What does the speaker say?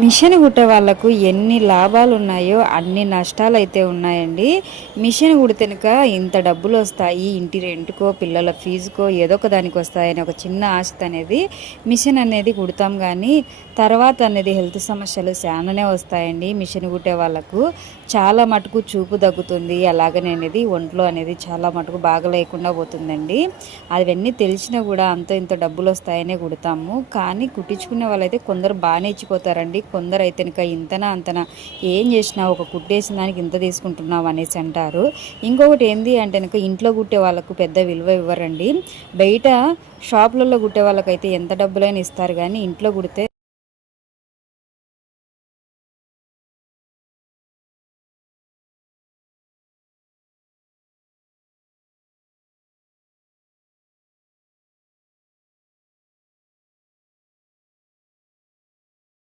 Machine కుట్టే వాళ్ళకు ఎన్ని లాభాలు ఉన్నాయో అన్ని నష్టాలు అయితే ఉన్నాయండి. మిషన్ కుడితేనక ఇంత డబ్బులు వస్తాయి, ఇంటి రెంట్కో పిల్లల ఫీజుకో ఏదో ఒక దానికి వస్తాయని ఒక చిన్న ఆశ అనేది మిషన్ అనేది కుడతాం. కానీ తర్వాత అనేది హెల్త్ సమస్యలు చాలానే వస్తాయండి. మిషన్ కుట్టే వాళ్ళకు చాలా మటుకు చూపు తగ్గుతుంది, అలాగనే అనేది ఒంట్లో అనేది చాలా మటుకు బాగా లేకుండా పోతుందండి. అవన్నీ తెలిసినా కూడా అంత ఇంత డబ్బులు వస్తాయనే కుడతాము. కానీ కుట్టించుకునే వాళ్ళైతే కొందరు బాగానే ఇచ్చిపోతారండి. కొందరు అయితే కనుక ఇంతనా అంతనా ఏం చేసినా ఒక కుట్టేసిన దానికి ఇంత తీసుకుంటున్నావు అనేసి అంటారు. ఇంకొకటి ఏంది అంటే కనుక ఇంట్లో కుట్టే వాళ్ళకు పెద్ద విలువ ఇవ్వరండి. బయట షాపులలో కుట్టే వాళ్ళకైతే ఎంత డబ్బులైనా ఇస్తారు, కానీ ఇంట్లో కుడితే